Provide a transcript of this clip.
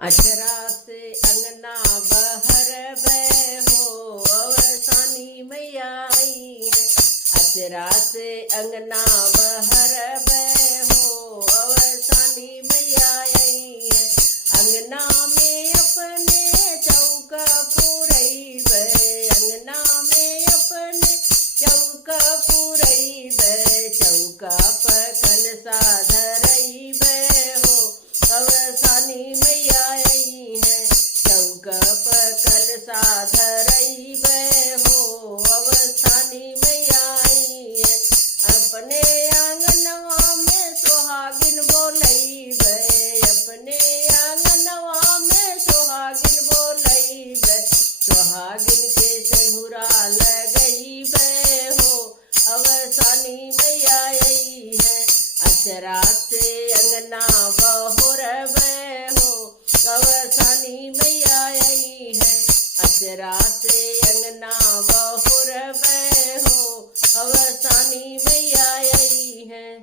अचरा से अंगना बहरवे हो अवसानी मैया आई है। अचरा से अंगना बहरवे हो अवसानी मैया आई है। अंगना में अपने चौका पुरैबे, अंगना में अपने चौका पुरैबे, चौका पर कलशा धरैबे हो अवसानी मैया आई है। चौका पर कलशा धरैबे हो अवसानी मैया आई है। अपने आंगनवा में सुहागिन बोलैबे, अपने आंगनवा में सुहागिन बोलैबे, सुहागिन के सेनुरा लगैबे हो अवसानी मैया आई है। अचरा से अंगना बहोरवे हो अवसानी मैया आई है। अचरा से अंगना